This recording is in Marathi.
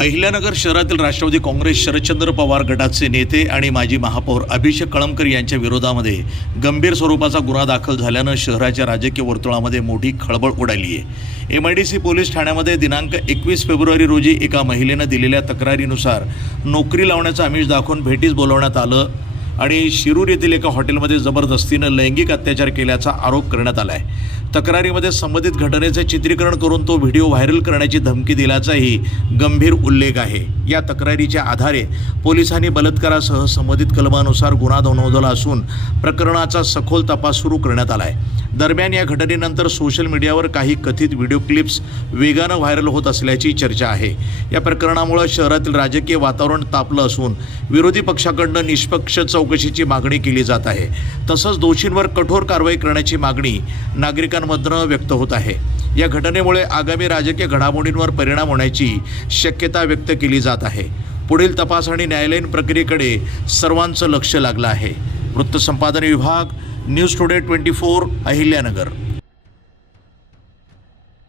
अहिल्यानगर शहरातील राष्ट्रवादी काँग्रेस शरदचंद्र पवार गटाचे नेते आणि माजी महापौर अभिषेक कळमकर यांच्या विरोधामध्ये गंभीर स्वरूपाचा गुन्हा दाखल झाल्यानं शहराच्या राजकीय वर्तुळामध्ये मोठी खळबळ उडाली आहे। MIDC पोलीस ठाण्यामध्ये दिनांक 21 फेब्रुवारी रोजी एका महिलेनं दिलेल्या तक्रारीनुसार नोकरी लावण्याचं आमिष दाखवून भेटीस बोलवण्यात आलं आणि शिरूर येथील एका हॉटेलमध्ये जबरदस्तीनं लैंगिक अत्याचार केल्याचा आरोप करण्यात आला आहे। तक्रारीमध्ये संबंधित घटनेचे चित्रीकरण करून तो व्हिडिओ व्हायरल करण्याची धमकी दिल्याचाही गंभीर उल्लेख आहे। या तक्रारीच्या आधारे पोलिसांनी बलात्कारासह संबंधित कलमानुसार गुन्हा नोंदवला असून प्रकरणाचा सखोल तपास सुरू करण्यात आला आहे। दरम्यान या घटनेनंतर सोशल मीडियावर काही कथित व्हिडिओ क्लिप्स वेगानं व्हायरल होत असल्याची चर्चा आहे। या प्रकरणामुळे शहरातील राजकीय वातावरण तापलं असून विरोधी पक्षाकडून निष्पक्ष चौकशीची मागणी केली जात आहे। तसंच दोषींवर कठोर कारवाई करण्याची मागणी नागरिकांमधून व्यक्त होत आहे। या घटनेमुळे आगामी राजकीय घडामोडींवर परिणाम होण्याची शक्यता व्यक्त केली जात आहे। पुढील तपास आणि न्यायालयीन प्रक्रियेकडे सर्वांचं लक्ष लागलं आहे। वृत्तसंपादन विभाग, न्यूज टुडे 24, अहिल्यानगर।